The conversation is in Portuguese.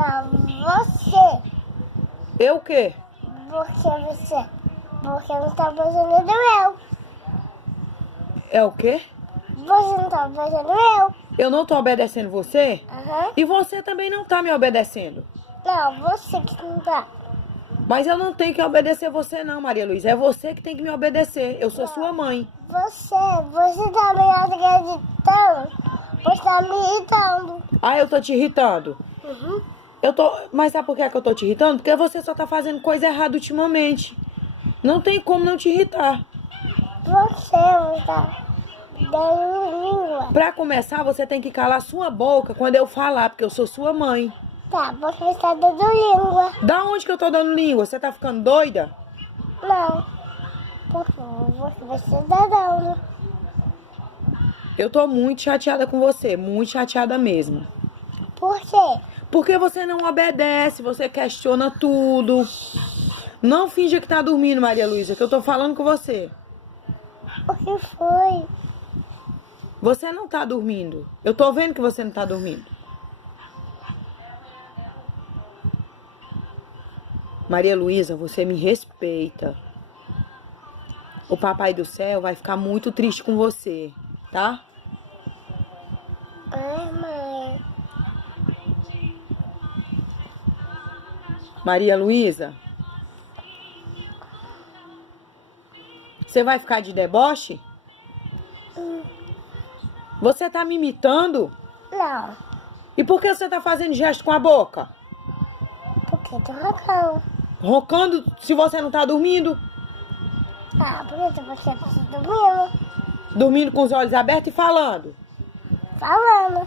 Não, você. Eu o quê? Porque não tá beijando eu. É o quê? Você não tá beijando eu. Eu não tô obedecendo você? Aham. E você também não tá me obedecendo. Não, você que não tá. Mas eu não tenho que obedecer você não, Maria Luísa. É você que tem que me obedecer. Eu sou sua mãe. Você tá me acreditando. Você tá me irritando. Ah, eu tô te irritando. Uhum. Mas sabe por que é que eu tô te irritando? Porque você só tá fazendo coisa errada ultimamente. Não tem como não te irritar. Você tá dando língua. Pra começar, você tem que calar sua boca quando eu falar, porque eu sou sua mãe. Tá, você tá dando língua. Da onde que eu tô dando língua? Você tá ficando doida? Não. Por favor, você tá dando. Eu tô muito chateada com você, muito chateada mesmo. Por quê? Porque você não obedece, você questiona tudo. Não finja que tá dormindo, Maria Luísa, que eu tô falando com você. O que foi? Você não tá dormindo. Eu tô vendo que você não tá dormindo. Maria Luísa, você me respeita. O Papai do Céu vai ficar muito triste com você, tá? Ai, mãe. Maria Luísa, você vai ficar de deboche? Você tá me imitando? Não. E por que você tá fazendo gesto com a boca? Porque eu tô roncando. Roncando se você não tá dormindo? Ah, por isso você precisa dormindo. Dormindo com os olhos abertos e falando. Falando.